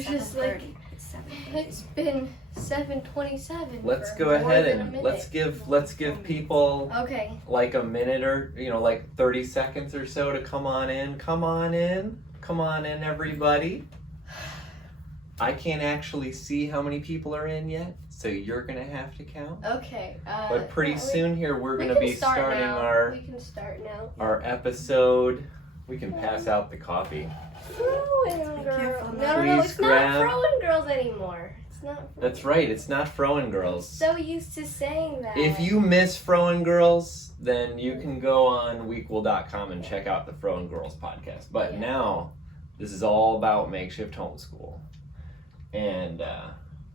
It's just like, it's been 7:27. Let's go ahead and let's give people like a minute or like 30 seconds or so to come on in. Come on in, everybody. I can't actually see how many people are in yet, so you're gonna have to count. Okay. But pretty soon here we're gonna be starting our. We can start now. Our episode. We can pass out the coffee. Froen girls. No, it's not Froen girls anymore. It's not. That's right. It's not Froen girls. So used to saying that. If you miss Froen girls, then you can go on weekwool.com and check out the Froen Girls podcast. But now, this is all about Makeshift Homeschool. And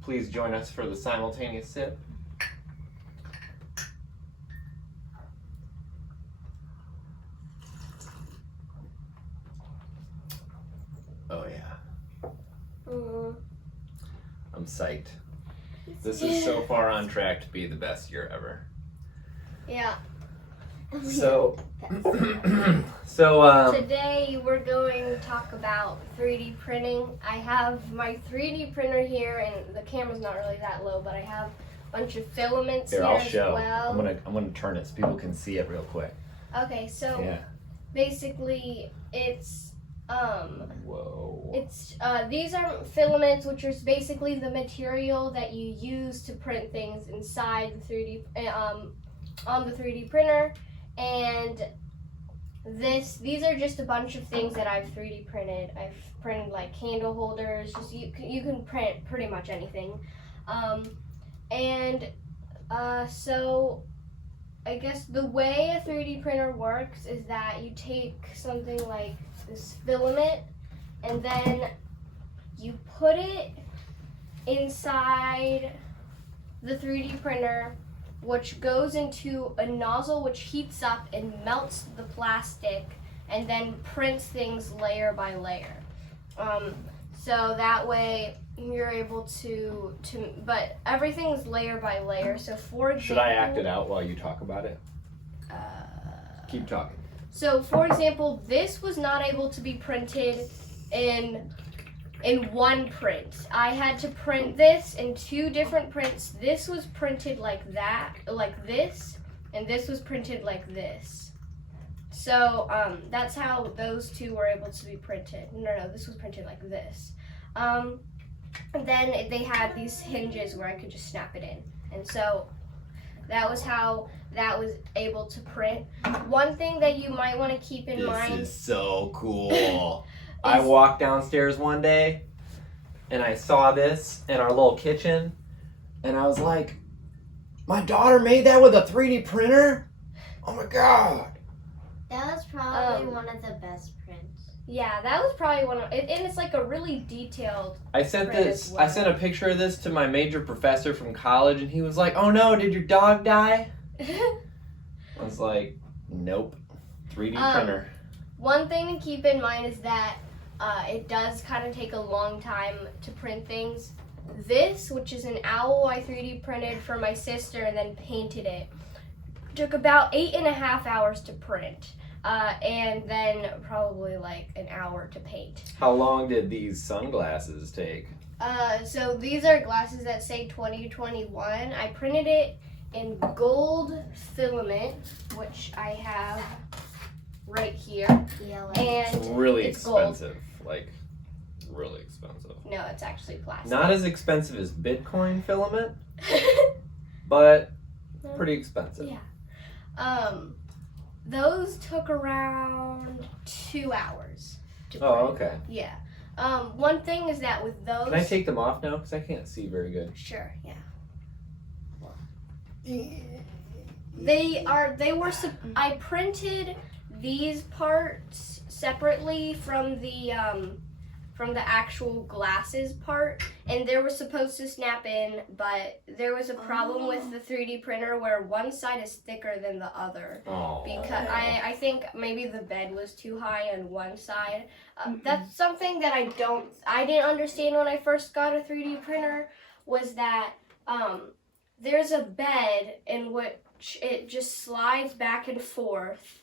please join us for the Simultaneous Sip. Oh yeah. I'm psyched. This is so far on track to be the best year ever. Yeah. So, today we're going to talk about 3D printing. I have my 3D printer here, and the camera's not really that low, but I have a bunch of filaments here I'll as show. well. I'm gonna turn it so people can see it real quick. Okay, so basically it's these are filaments, which is basically the material that you use to print things inside the 3D on the 3D printer. And these are just a bunch of things that I've 3D printed. I've printed like candle holders. Just you can print pretty much anything. So I guess the way a 3D printer works is that you take something like this filament and then you put it inside the 3D printer, which goes into a nozzle which heats up and melts the plastic and then prints things layer by layer. So that way you're able to but everything's layer by layer. So for example, should I act it out while you talk about it? Keep talking. So for example, this was not able to be printed in one print. I had to print this in two different prints. This was printed like that, like this, and this was printed like this. So that's how those two were able to be printed. No, this was printed like this. And then they had these hinges where I could just snap it in. And so that was how that was able to print. One thing that you might want to keep in mind. This is so cool. I walked downstairs one day and I saw this in our little kitchen and I was like, my daughter made that with a 3D printer? Oh my God. That was probably one of the best prints. Yeah, that was probably one of, and it's like a really detailed. I sent a picture of this to my major professor from college and he was like, oh no, did your dog die? I was like, nope, 3D printer. One thing to keep in mind is that it does kind of take a long time to print things. This, which is an owl, I 3D printed for my sister and then painted it. Took about 8.5 hours to print, and then probably like an hour to paint. How long did these sunglasses take? So these are glasses that say 2021. I printed it in gold filament, which I have right here. And it's really expensive. Gold. Like, really expensive. No, it's actually plastic. Not as expensive as Bitcoin filament, but pretty expensive. Yeah. Those took around 2 hours to print. Oh, okay. Yeah. One thing is that with those... Can I take them off now? Because I can't see very good. Sure, yeah. I printed these parts separately from the actual glasses part, and they were supposed to snap in, but there was a problem with the 3D printer where one side is thicker than the other. Because I think maybe the bed was too high on one side. That's something that I didn't understand when I first got a 3D printer, was that there's a bed in which it just slides back and forth.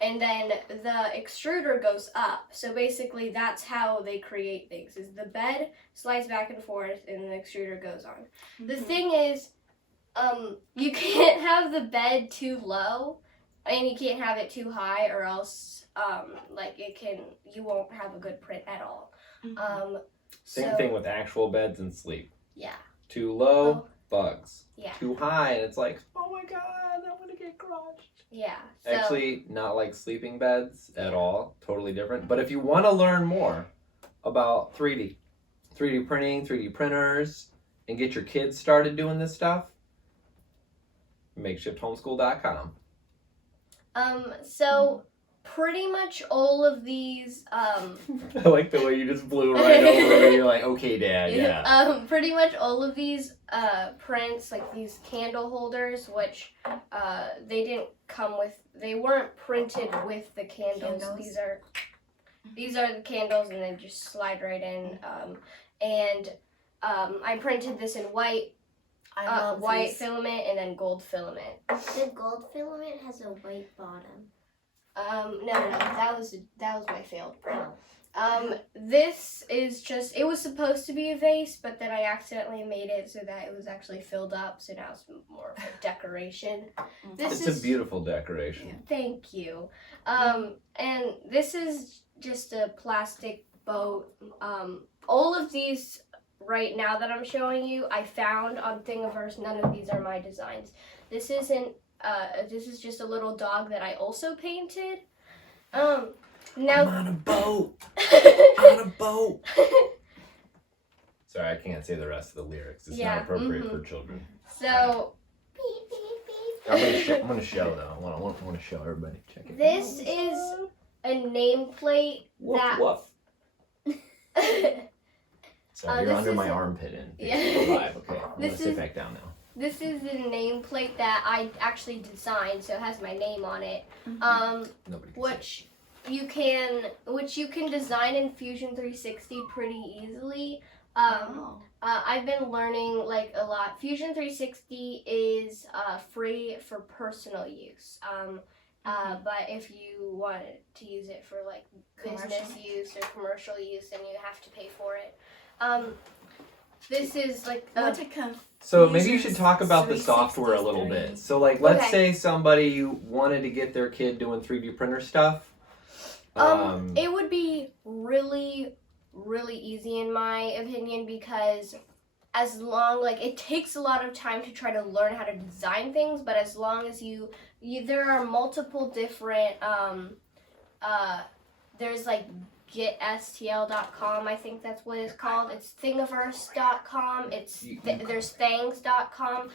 and then the extruder goes up. So basically that's how they create things, is the bed slides back and forth and the extruder goes on. Mm-hmm. The thing is, you can't have the bed too low and you can't have it too high, or else you won't have a good print at all. Mm-hmm. Same thing with actual beds and sleep. Yeah. Too low, bugs. Yeah. Too high, and it's like, oh my god, I'm gonna get crushed. Yeah. Actually, not like sleeping beds at all. Totally different. But if you want to learn more about 3D printing, 3D printers, and get your kids started doing this stuff, makeshifthomeschool.com. So pretty much all of these I like the way you just blew right over it. You're like, okay, Dad, yeah. Pretty much all of these prints, like these candle holders, which they weren't printed with the candles. These are the candles, and they just slide right in. I printed this in white filament and then gold filament. The gold filament has a white bottom. No, that was my failed print. This is just, it was supposed to be a vase, but then I accidentally made it so that it was actually filled up, so now it's more of a decoration. It's a beautiful decoration. Thank you. And this is just a plastic boat. All of these right now that I'm showing you, I found on Thingiverse. None of these are my designs. This is just a little dog that I also painted. Now I'm on a boat. On a boat. Sorry, I can't say the rest of the lyrics. It's not appropriate for children. So I'm gonna show though. I want to show everybody. Check it. This is a nameplate woof. Sorry, you're under my armpit in. Yeah. Okay, I'm gonna sit back down now. This is the nameplate that I actually designed, so it has my name on it. Which you can design in Fusion 360 pretty easily. I've been learning like a lot. Fusion 360 is free for personal use. But if you want to use it for like business use or commercial use, then you have to pay for it. This is like so maybe you should talk about the software a little bit. So like, let's say somebody wanted to get their kid doing 3D printer stuff. It would be really, really easy in my opinion, because it takes a lot of time to try to learn how to design things, but as long as there are multiple different, there's like getstl.com, I think that's what it's called. It's thingiverse.com. There's thangs.com.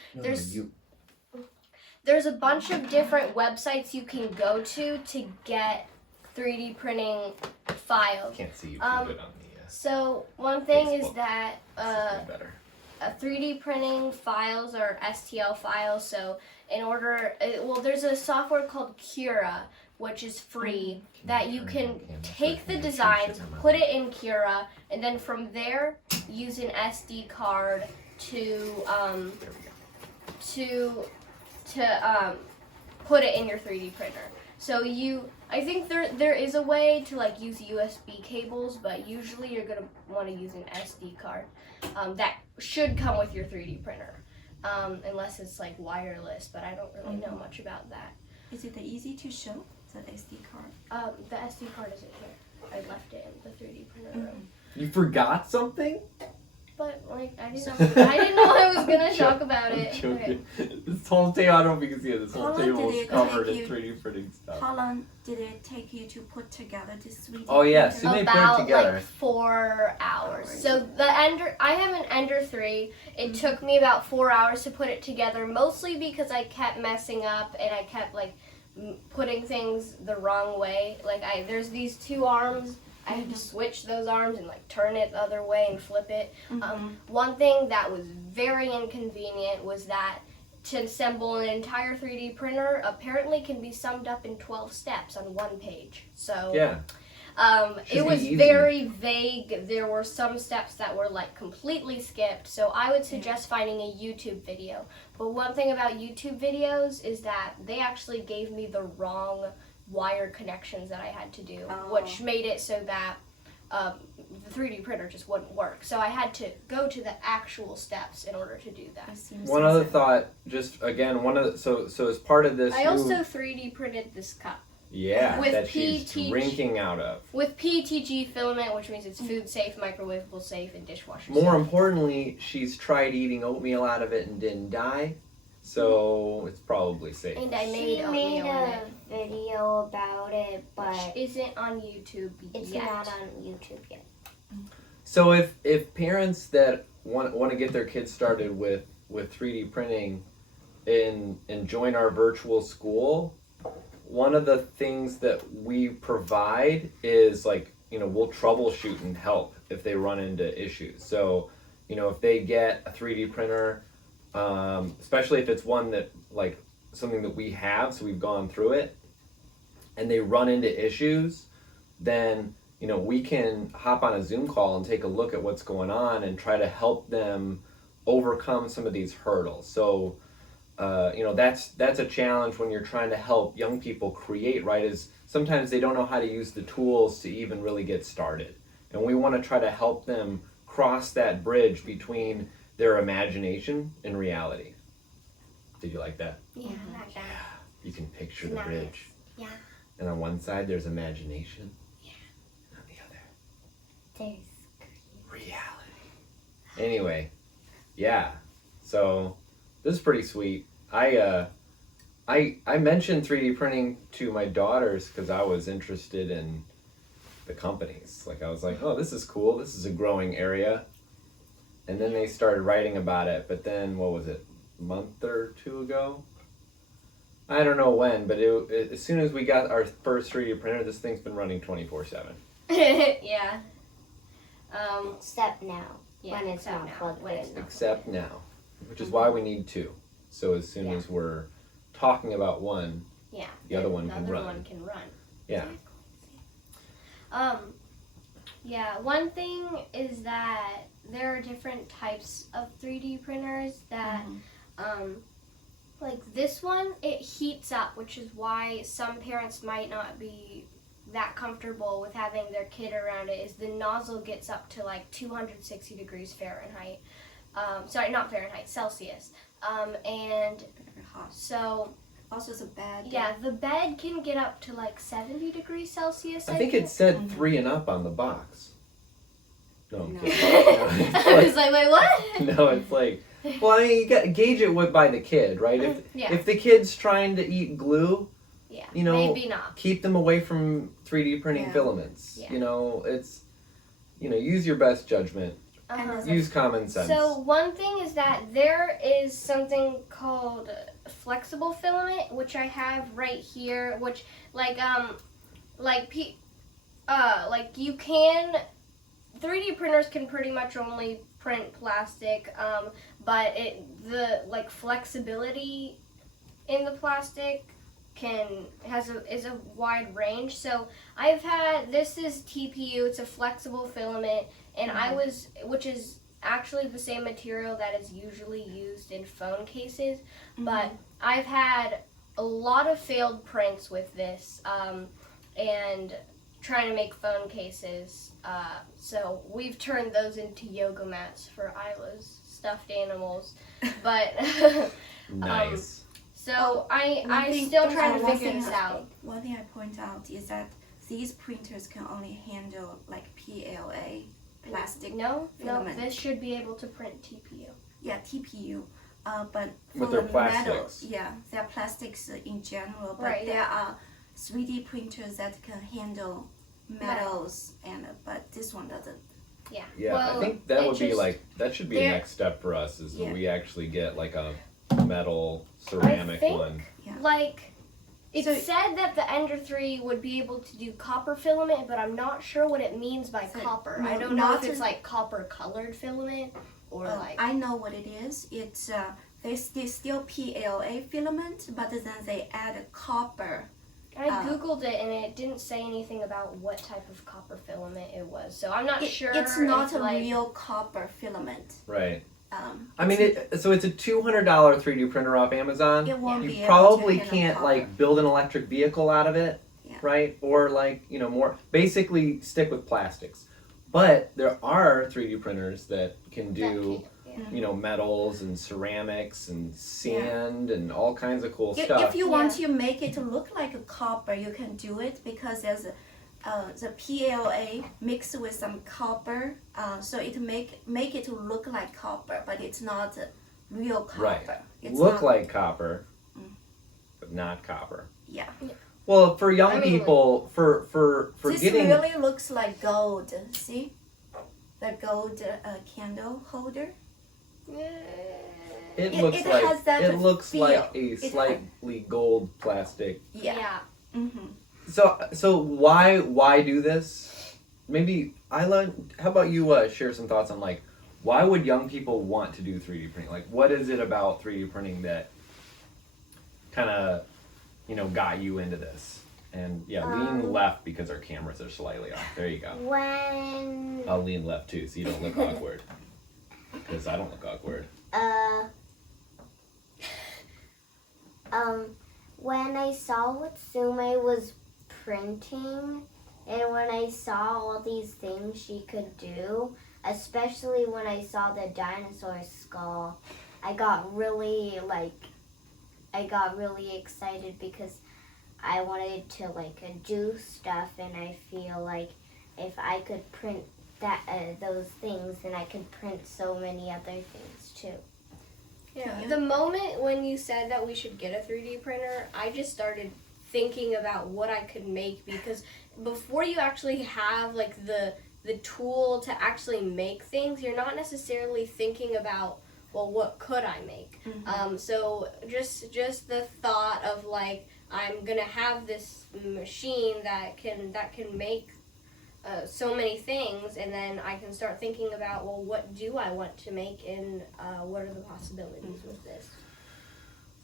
There's a bunch of different websites you can go to get 3D printing files. Can't see you put it on the so one thing Facebook. Is that 3D printing files are STL files. So there's a software called Cura, which is free, that you can take the designs, put it in Cura, and then from there use an SD card to put it in your 3D printer. So I think there is a way to like use USB cables, but usually you're gonna want to use an SD card. That should come with your 3D printer, unless it's like wireless, but I don't really know much about that. Is it easy to show the SD card? The SD card isn't here. I left it in the 3D printer room. You forgot something? But like I didn't know I was gonna talk about it. Okay. This whole table, I don't know if you can see it. This whole table is covered in 3D printing stuff. How long did it take you to put together this 3D? Oh yeah, so they put it together. Like 4 hours. So I have an Ender 3. It took me about 4 hours to put it together, mostly because I kept messing up and I kept like putting things the wrong way. Like there's these 2 arms. I had to switch those arms and like turn it the other way and flip it. One thing that was very inconvenient was that to assemble an entire 3D printer apparently can be summed up in 12 steps on one page. So yeah. It was very vague. There were some steps that were like completely skipped. So I would suggest finding a YouTube video. But one thing about YouTube videos is that they actually gave me the wrong wire connections that I had to do, which made it so that the 3D printer just wouldn't work. So I had to go to the actual steps in order to do that. One other thought, just again, so as part of this, I also 3D printed this cup. Yeah, with that she's drinking out of. With PETG filament, which means it's food safe, microwavable safe, and dishwasher More safe. importantly, she's tried eating oatmeal out of it and didn't die, so it's probably safe. And I made oatmeal in it. Video about it, but which isn't on YouTube yet. It's not on YouTube yet. So if parents that want to get their kids started with 3D printing and join our virtual school, one of the things that we provide is we'll troubleshoot and help if they run into issues. So, if they get a 3D printer, especially if it's one that something that we have, so we've gone through it, and they run into issues, then we can hop on a Zoom call and take a look at what's going on and try to help them overcome some of these hurdles. So that's a challenge when you're trying to help young people create, right? Is sometimes they don't know how to use the tools to even really get started. And we want to try to help them cross that bridge between their imagination and reality. Did you like that? Yeah, like that. You can picture the bridge. Yeah. And on one side there's imagination. Yeah. And on the other, there's reality. Anyway, yeah. So this is pretty sweet. I mentioned 3D printing to my daughters because I was interested in the companies. I was like, oh, this is cool. This is a growing area. And then they started writing about it. But then, what was it, a month or two ago? I don't know when, but as soon as we got our first 3D printer, this thing's been running 24/7. Yeah. Except now, yeah, when it's not plugged in. Except now, which is why we need two. So as soon as we're talking about one, the other one can run. Yeah. Yeah, one thing is that there are different types of 3D printers that, like this one, it heats up, which is why some parents might not be that comfortable with having their kid around it, is the nozzle gets up to 260 degrees Fahrenheit. Sorry, not Fahrenheit, Celsius. And so also the bed. Yeah, the bed can get up to 70 degrees Celsius. I think it said 3 and up on the box. No, I'm kidding. I was like, wait, what? No, it's well, I mean, you got to gauge it by the kid, right? If the kid's trying to eat glue, maybe not. Keep them away from 3D printing filaments. Yeah. It's use your best judgment. Use common sense. So one thing is that there is something called flexible filament, which I have right here, which you can 3D printers can pretty much only print plastic, but the flexibility in the plastic is a wide range. So this is TPU, it's a flexible filament, and which is actually the same material that is usually used in phone cases, but I've had a lot of failed prints with this, and trying to make phone cases, so we've turned those into yoga mats for Isla's stuffed animals, but nice. So I still trying to figure this out. One thing I point out is that these printers can only handle PLA plastic. No, filament. This should be able to print TPU. Yeah, TPU. But with for their the plastics. metal, they're plastics in general. But there are 3D printers that can handle metals, but this one doesn't. Yeah. Yeah, well, I think that would be that should be a next step for us is that we actually get a metal ceramic one. Yeah. It said that the Ender 3 would be able to do copper filament, but I'm not sure what it means by copper. I don't know if it's copper colored filament or I know what it is. It's they still PLA filament, but then they add copper. I googled it and it didn't say anything about what type of copper filament it was, so I'm not sure. It's not a real copper filament. Right. I mean, so it's a $200 3D printer off Amazon. It won't you be probably able to can't build an electric vehicle out of it. right? Or like, you know, more basically stick with plastics. But there are 3D printers that can do, you know, metals and ceramics and sand and all kinds of cool stuff. If you want to make it look like a copper, you can do it because there's the PLA mixed with some copper, so it make it look like copper, but it's not real copper. Right. It's look like copper, but not copper. Yeah. Well, for young people, for this getting really looks like gold. See, the gold candle holder. It looks it like has that it looks feel. like a slightly gold plastic. Yeah. Mm-hmm. So why do this? Maybe Isla, how about you share some thoughts on like why would young people want to do 3D printing? Like what is it about 3D printing that kind of, you know, got you into this? And lean left because our cameras are slightly off. There you go. When I'll lean left too so you don't look awkward. Because I don't look awkward. When I saw what Sume was printing, and when I saw all these things she could do, especially when I saw the dinosaur skull, I got really excited because I wanted to like do stuff, and I feel like if I could print those things, then I could print so many other things too. Yeah. The moment when you said that we should get a 3D printer, I just started thinking about what I could make, because before you actually have like the tool to actually make things, you're not necessarily thinking about, well, what could I make? Mm-hmm. So just the thought of like, I'm gonna have this machine that can make so many things, and then I can start thinking about, well, what do I want to make, and what are the possibilities with this?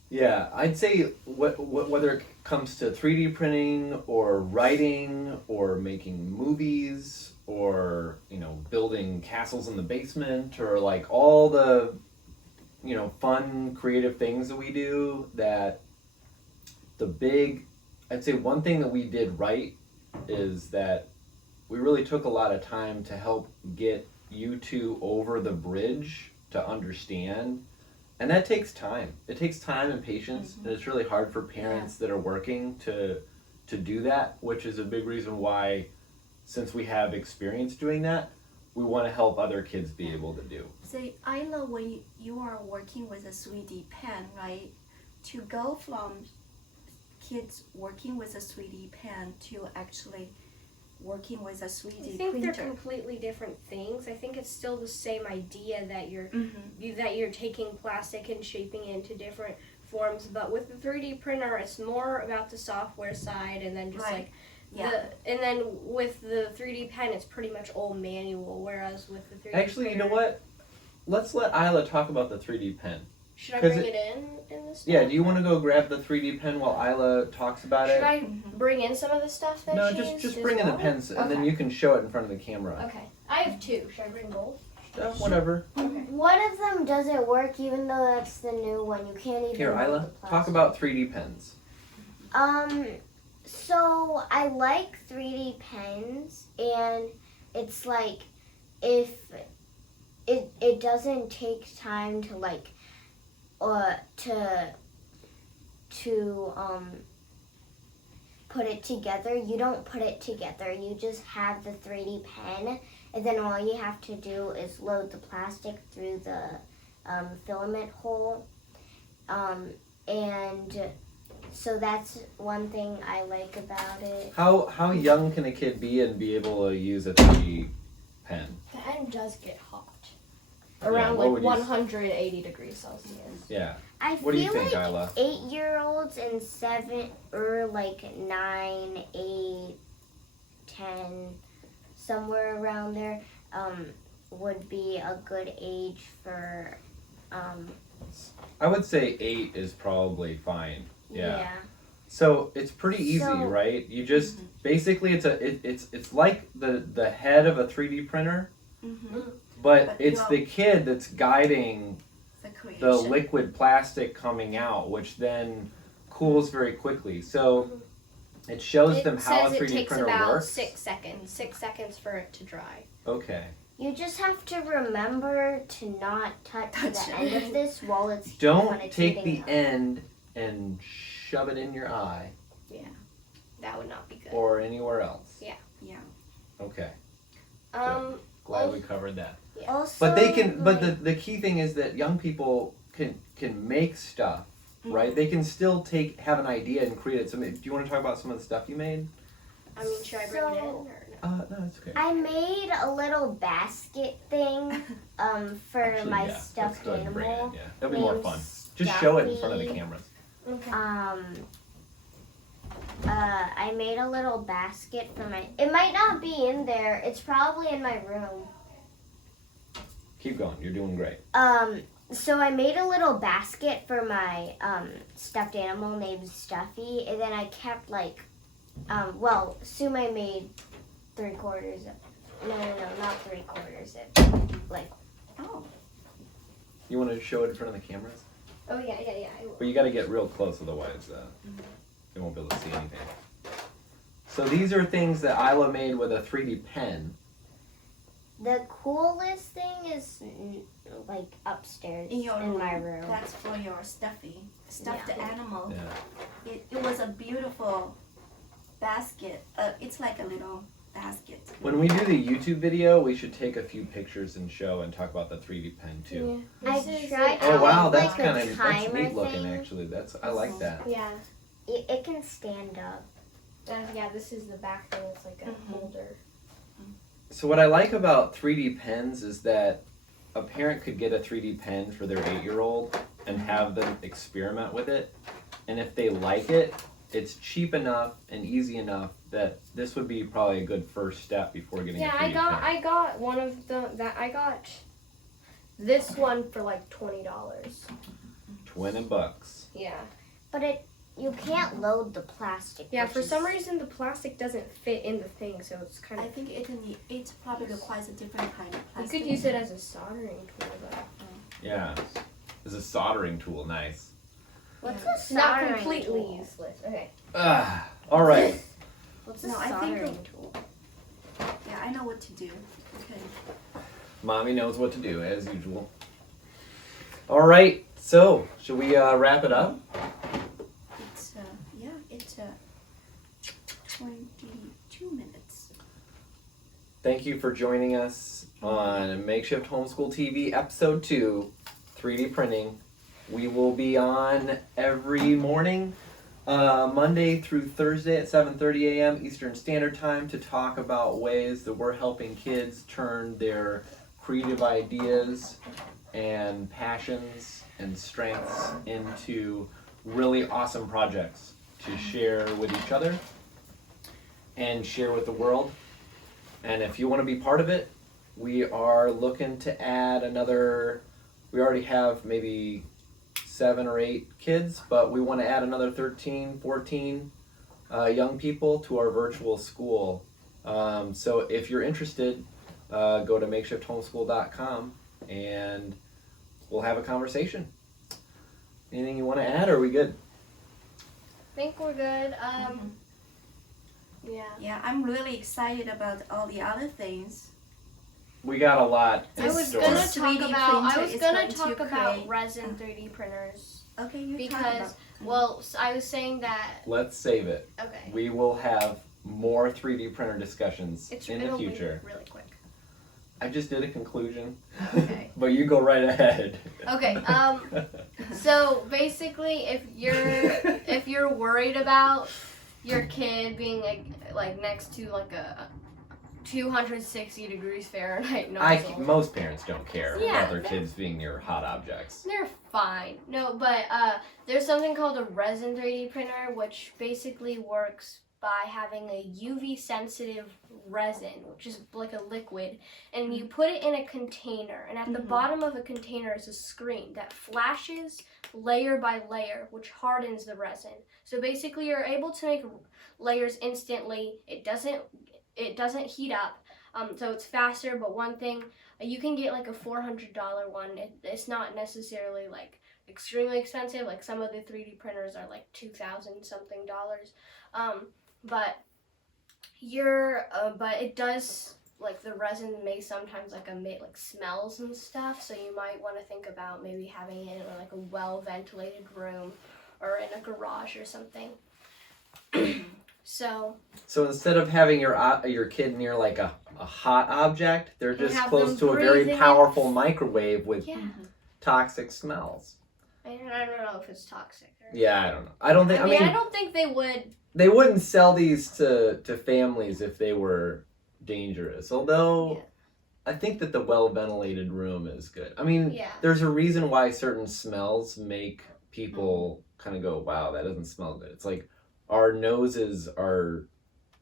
Yeah, I'd say whether it comes to 3D printing or writing or making movies or, you know, building castles in the basement or like all the, you know, fun creative things that we do, that I'd say one thing that we did right is that we really took a lot of time to help get you two over the bridge to understand. And that takes time. It takes time and patience, and it's really hard for parents that are working to do that, which is a big reason why, since we have experience doing that, we want to help other kids be able to do. So Isla, when you are working with a 3D pen, right, to go from kids working with a 3D pen to actually working with a 3D printer. I think they're completely different things. I think it's still the same idea that you're taking plastic and shaping it into different forms, but with the 3D printer, it's more about the software side, and then just and then with the 3D pen, it's pretty much all manual, whereas with the 3D Actually, printer, you know what? Let's let Isla talk about the 3D pen. Should I bring it in this stuff? Yeah, do you want to go grab the 3D pen while Isla talks about it? Should I bring in some of the stuff that No, she used just as bring in the well? pens, and then you can show it in front of the camera. Okay. I have two. Should I bring both? Whatever. Okay. One of them doesn't work, even though that's the new one. You can't even. Here, hold Isla, the plastic. talk about 3D pens. So I like 3D pens, and it's like if it doesn't take time to like to put it together. You don't put it together. You just have the 3D pen, and then all you have to do is load the plastic through the filament hole, and so that's one thing I like about it. How young can a kid be and be able to use a 3D pen? The pen does get hot. Around like 180 degrees Celsius. Yeah. I What do you feel think, like Isla? 8-year-olds and 7 or like 9, 8, 10, somewhere around there, would be a good age for. I would say 8 is probably fine. Yeah. So it's pretty easy, right? You just basically it's like the head of a 3D printer, but it's the kid that's guiding the liquid plastic coming out, which then cools very quickly. So It shows them how a 3D it takes printer about works? 6 seconds. 6 seconds for it to dry. Okay. You just have to remember to not touch the end of this while it's Don't it's take the heating up. end and shove it in your eye That would not be good. or anywhere else. Yeah. Okay. Um, We covered that. Yeah. Also, But they can. But the key thing is that young people can make stuff, right? They can still have an idea and create it. So, do you want to talk about some of the stuff you made? I mean, should I bring it in or no? No, it's okay. I made a little basket thing for Actually, my let's stuffed go ahead and bring it in, animal. yeah, that'll be more named fun. Just show it in front of the Stuffy. cameras. Okay. I made a little basket for my. It might not be in there. It's probably in my room. Keep going. You're doing great. So I made a little basket for my stuffed animal named Stuffy, and then I kept like, Sume made 3/4 of. No, not 3/4 of. Like. Oh. You want to show it in front of the cameras? Oh, yeah. I will. But you got to get real close, otherwise they won't be able to see anything. So these are things that Isla made with a 3D pen. The coolest thing is like upstairs In your room. my room. That's for your stuffed animal. Yeah. It was a beautiful basket. It's like a little basket. When we do the YouTube video, we should take a few pictures and show and talk about the 3D pen too. I tried. Oh wow, out, that's like, a kind of timer neat looking thing. actually. I like that. Yeah. It can stand up. Yeah, this is the back thing. It's like a holder. So what I like about 3D pens is that a parent could get a 3D pen for their 8-year-old and have them experiment with it. And if they like it, it's cheap enough and easy enough that this would be probably a good first step before getting a 3D pen. I got one of I got this one for like $20. $20. Yeah. But you can't load the plastic. Yeah, which for is- some reason the plastic doesn't fit in the thing, so it's kind I of. think it probably requires a different kind of You plastic. could use it as a soldering tool, but Yeah. It's a soldering tool, nice. What's Yeah. a it's not soldering completely tool? useless. Okay. All right. What's a No, I think soldering tool? Yeah, I know what to do. Okay. Mommy knows what to do, as usual. All right. So, should we wrap it up? It's 22 minutes. Thank you for joining us on Makeshift Homeschool TV, Episode 2, 3D Printing. We will be on every morning, Monday through Thursday at 7:30 a.m. Eastern Standard Time to talk about ways that we're helping kids turn their creative ideas and passions and strengths into really awesome projects to share with each other and share with the world. And if you want to be part of it, we are looking to add we already have maybe 7 or 8 kids, but we want to add another 13, 14 young people to our virtual school. So if you're interested, go to makeshifthomeschool.com and we'll have a conversation. Anything you want to add, or are we good? I think we're good. Yeah. Yeah, I'm really excited about all the other things. We got a lot in I was store. gonna This talk 3D about. I printer was is gonna going to talk about create- resin 3D printers Okay, you talk because, about. well, I was saying that. Let's save it. Okay. We will have more 3D printer discussions in the It'll be future. really quick. I just did a conclusion, Okay. but you go right ahead. Okay. So basically, if you're worried about your kid being like next to like a 260 degrees Fahrenheit nozzle, Most parents don't care Yeah, about their kids being near hot objects. they're fine. No, but there's something called a resin 3D printer, which basically works by having a UV sensitive resin, which is like a liquid, and you put it in a container, and at the bottom of a container is a screen that flashes layer by layer, which hardens the resin. So basically you're able to make layers instantly. It doesn't heat up, so it's faster. But one thing, you can get like a $400 one. It's not necessarily like extremely expensive. Like some of the 3D printers are like $2,000 something. but it does, like, the resin may sometimes like emit like smells and stuff, so you might want to think about maybe having it in like a well ventilated room or in a garage or something. So instead of having your kid near like a hot object, they're just close to a very breathing powerful microwave with yeah. toxic smells. I don't know if it's toxic. Yeah, I don't know. I don't think. I don't think they would. They wouldn't sell these to families if they were dangerous. Although, I think that the well-ventilated room is good. I mean, there's a reason why certain smells make people kind of go, wow, that doesn't smell good. It's like our noses are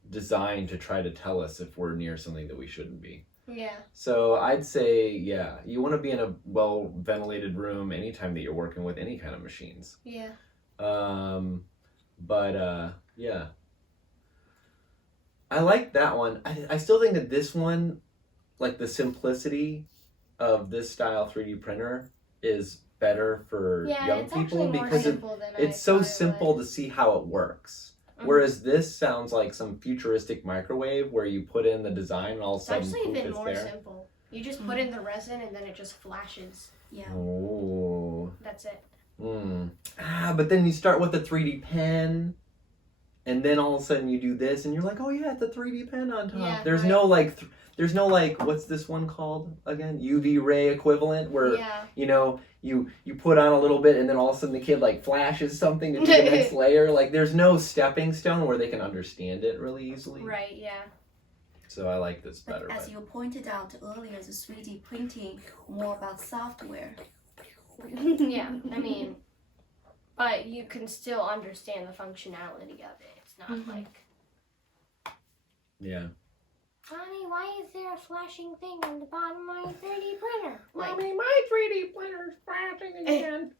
designed to try to tell us if we're near something that we shouldn't be. Yeah. So I'd say, you want to be in a well-ventilated room anytime that you're working with any kind of machines. Yeah. Yeah. I like that one. I still think that this one, like the simplicity of this style 3D printer is better for young people because it's so simple to see how it works. Mm-hmm. Whereas this sounds like some futuristic microwave where you put in the design and all of a sudden it's actually even more simple. You just put in the resin and then it just flashes. Yeah. Oh. That's it. But then you start with a 3D pen, and then all of a sudden you do this, and you're like, oh yeah, it's a 3D pen on top. Yeah, there's no like, what's this one called again? UV ray equivalent, where you put on a little bit, and then all of a sudden the kid like flashes something to do the next layer. Like there's no stepping stone where they can understand it really easily. Right. Yeah. So I like this better. As you pointed out earlier, the 3D printing more about software. Yeah, I mean, but you can still understand the functionality of it. It's not like... Yeah. Mommy, why is there a flashing thing on the bottom of my 3D printer? Mommy, my 3D printer's flashing again.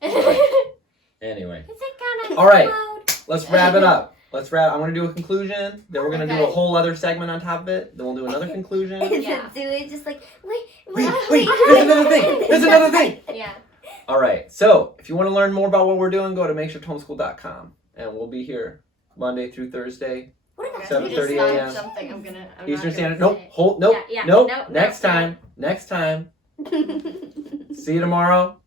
Anyway. Is it gonna All right, explode? let's wrap it up. I'm going to do a conclusion. Then we're going to do a whole other segment on top of it. Then we'll do another conclusion. Yeah. Do it just like, wait. There's another thing. There's another thing. Yeah. All right. So if you want to learn more about what we're doing, go to makeshifthomeschool.com. And we'll be here Monday through Thursday, 7:30 a.m. Eastern Standard. Nope. Next time. See you tomorrow.